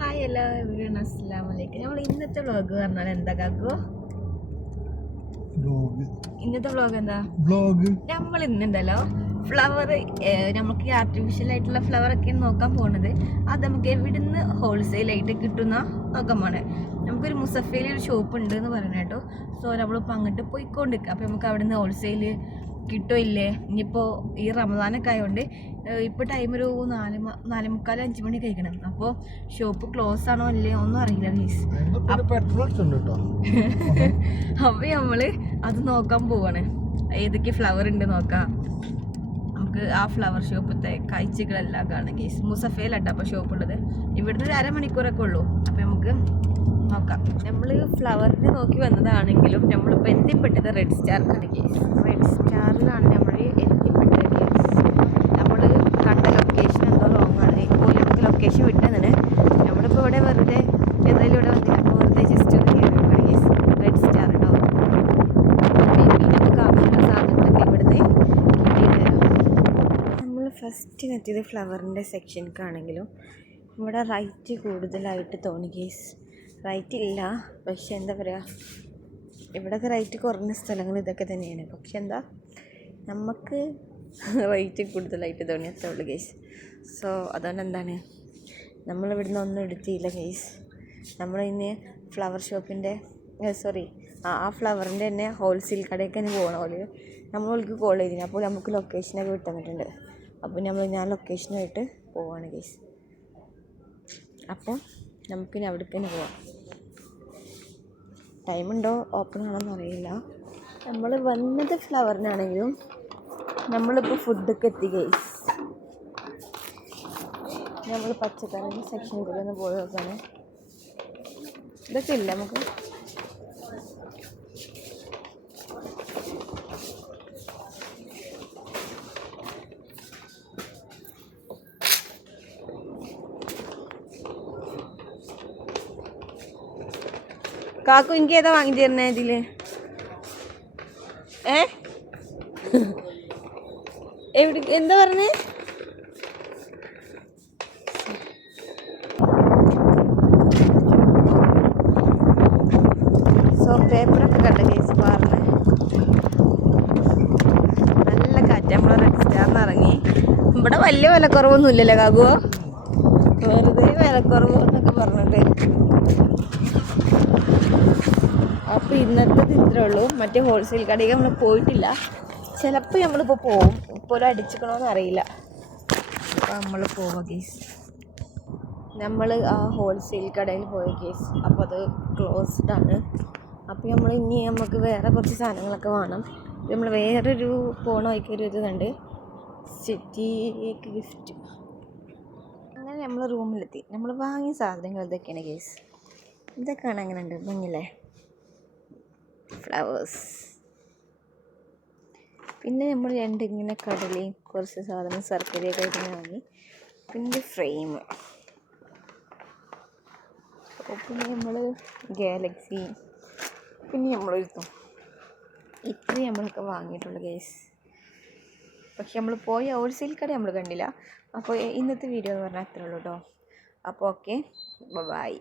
Hi എല്ലാവരും അസ്സലാമലൈക്കും. നമ്മൾ ഇന്നത്തെ വ്ളോഗ് പറഞ്ഞാൽ എന്താ കാക്കോ? ഇന്നത്തെ വ്ളോഗ് എന്താ? നമ്മൾ ഇന്നുണ്ടല്ലോ ഫ്ലവർ, നമുക്ക് ആർട്ടിഫിഷ്യൽ ആയിട്ടുള്ള ഫ്ലവർ ഒക്കെയാണ് നോക്കാൻ പോകുന്നത്. അത് നമുക്ക് എവിടുന്ന് ഹോൾസെയിലായിട്ട് കിട്ടുന്ന നോക്കാമാണ്. നമുക്കൊരു മുസഫയിൽ ഒരു ഷോപ്പ് ഉണ്ട് എന്ന് പറഞ്ഞു കേട്ടോ. സോ നമ്മളിപ്പോൾ അങ്ങോട്ട് പോയിക്കൊണ്ടിരിക്കുക. അപ്പോൾ നമുക്ക് അവിടെ നിന്ന് ഹോൾസെയിൽ കിട്ടുമില്ലേ. ഇനിയിപ്പോൾ ഈ റമദാനൊക്കെ ആയതുകൊണ്ട് ഇപ്പോൾ ടൈം ഒരു 4:45 5 മണി കഴിക്കണം. അപ്പോൾ ഷോപ്പ് ക്ലോസ് ആണോ അല്ലേ ഒന്നും അറിയില്ല മീസ്. അപ്പോൾ നമ്മൾ അത് നോക്കാൻ പോവാണ്. ഏതൊക്കെ ഫ്ലവർ ഉണ്ട് നോക്കാം. നമുക്ക് ആ ഫ്ലവർ ഷോപ്പത്തെ കാഴ്ചകളെല്ലാം കാണാം ഗീസ്. മുസഫയിലാട്ടോ അപ്പോൾ ഷോപ്പുള്ളത്. ഇവിടുന്ന് ഒരു അരമണിക്കൂറൊക്കെ ഉള്ളൂ. അപ്പോൾ നമുക്ക് നോക്കാം. നമ്മൾ ഫ്ലവറിന് നോക്കി വന്നതാണെങ്കിലും നമ്മളിപ്പോൾ എത്തിപ്പെട്ടത് റെഡ് സ്റ്റാറിലാണ് ഗീസ്. റെഡ് സ്റ്റാറിലാണ് നമ്മൾ എത്തിപ്പെട്ടത് ഗീസ്. നമ്മൾ കണ്ട ലൊക്കേഷൻ എന്തോ റോങ് ആണ്. ഓരോരുത്തർക്ക് ലൊക്കേഷൻ വിട്ടതിന് നമ്മളിപ്പോൾ ഇവിടെ വെറുതെ ഏതായാലും ഇവിടെ വന്നില്ല. അപ്പോൾ വെറുതെ ജസ്റ്റ് ഒന്ന് കയറി ഗീസ്. റെഡ് സ്റ്റാർ ഉണ്ടാവും. നമുക്ക് ആവശ്യമുള്ള സാധനങ്ങളൊക്കെ ഇവിടുന്ന് കിട്ടിയത്. നമ്മൾ ഫസ്റ്റ് എത്തിയത് ഫ്ലവറിൻ്റെ സെക്ഷൻക്കാണെങ്കിലും ഇവിടെ റൈറ്റ് കൂടുതലായിട്ട് തോന്നി ഗീസ്. റൈറ്റ് ഇല്ല, പക്ഷെ എന്താ പറയുക, ഇവിടെയൊക്കെ റൈറ്റ് കുറഞ്ഞ സ്ഥലങ്ങൾ ഇതൊക്കെ തന്നെയാണ്. പക്ഷെ എന്താ നമുക്ക് റൈറ്റ് കൂടുതലായിട്ട് തോന്നി, അത്രേ ഉള്ളൂ ഗൈസ്. സോ അതുകൊണ്ട് എന്താണ് നമ്മളിവിടുന്ന് ഒന്നും എടുത്തില്ല ഗൈസ്. നമ്മളിന്ന് ഫ്ലവർ ഷോപ്പിൻ്റെ ആ ഫ്ലവറിൻ്റെ തന്നെ ഹോൾസെയിൽ കടയൊക്കെ തന്നെ പോകണ പോലെ നമ്മൾക്ക് കോൾ ചെയ്തിന്. അപ്പോൾ നമുക്ക് ലൊക്കേഷനൊക്കെ വിട്ടുതന്നിട്ടുണ്ട്. അപ്പോൾ ഞാൻ ലൊക്കേഷനായിട്ട് പോവാണ് ഗൈസ്. അപ്പോൾ നമുക്കിനി അവിടേക്ക് തന്നെ പോവാം. ടൈമുണ്ടോ ഓപ്പൺ ആണോന്ന് അറിയില്ല. നമ്മൾ വന്നത് ഫ്ലവറിനാണെങ്കിലും നമ്മളിപ്പോൾ ഫുഡൊക്കെ എത്തി ഗൈസ്. നമ്മൾ പച്ചക്കറിൻ്റെ സെക്ഷനിൽ കൂടെ ഒന്ന് പോയി നോക്കാണ്. ഇതൊക്കെ ഇല്ല നമുക്ക്. കാക്കു എനിക്ക് ഏതാ വാങ്ങി തരുന്നേ ഇതില്? എവിടെ എന്താ പറഞ്ഞേ? സോ പേപ്പറൊക്കെ കണ്ട കേസ് പറഞ്ഞ് നല്ല കാറ്റ്. നമ്മൾ റെഡ് സ്റ്റാറിന് ഇറങ്ങി. ഇവിടെ വലിയ വിലക്കുറവൊന്നും ഇല്ലല്ലേ കാക്കുവോ? വെറുതെ വിലക്കുറവ് എന്നൊക്കെ പറഞ്ഞിട്ട്. അപ്പോൾ ഇന്നത്തേത് ഇത്രേ ഉള്ളൂ. മറ്റേ ഹോൾസെയിൽ കടയിൽ നമ്മൾ പോയിട്ടില്ല. ചിലപ്പോൾ നമ്മളിപ്പോൾ പോവും. ഇപ്പോൾ അടിച്ചിക്കണമെന്ന് അറിയില്ല. അപ്പോൾ നമ്മൾ പോവാം കേസ്. നമ്മൾ ആ ഹോൾസെയിൽ കടയിൽ പോയ കേസ്. അപ്പോൾ അത് ക്ലോസ്ഡ് ആണ്. അപ്പോൾ നമുക്ക് വേറെ കുറച്ച് സാധനങ്ങളൊക്കെ വേണം. നമ്മൾ വേറൊരു പോണ വഴിക്കൊരു ഇതുണ്ട്, സിറ്റി ഗിഫ്റ്റ്. അങ്ങനെ നമ്മൾ റൂമിലെത്തി. നമ്മൾ വാങ്ങിയ സാധനങ്ങൾ ഇതൊക്കെയാണ് കേസ്. ഇതൊക്കെയാണ് അങ്ങനെ ഉണ്ട് ഭംഗിയില്ലേ ഫ്ലവേഴ്സ്. പിന്നെ നമ്മൾ ഇങ്ങനെ കടലയും കുറച്ച് സാധനം ശർക്കരയൊക്കെ ആയിട്ട് വാങ്ങി. പിന്നെ ഫ്രെയിം. പിന്നെ നമ്മൾ ഗാലക്സി. പിന്നെ നമ്മളൊരുത്തും ഇത്രയും നമ്മളൊക്കെ വാങ്ങിയിട്ടുള്ള കേസ്. പക്ഷെ നമ്മൾ പോയ ഹോൾസെയിൽ കട നമ്മൾ കണ്ടില്ല. അപ്പോൾ ഇന്നത്തെ വീഡിയോ എന്ന് പറഞ്ഞാൽ അത്രേ ഉള്ളൂ കേട്ടോ. അപ്പോൾ ഓക്കെ, ബൈ.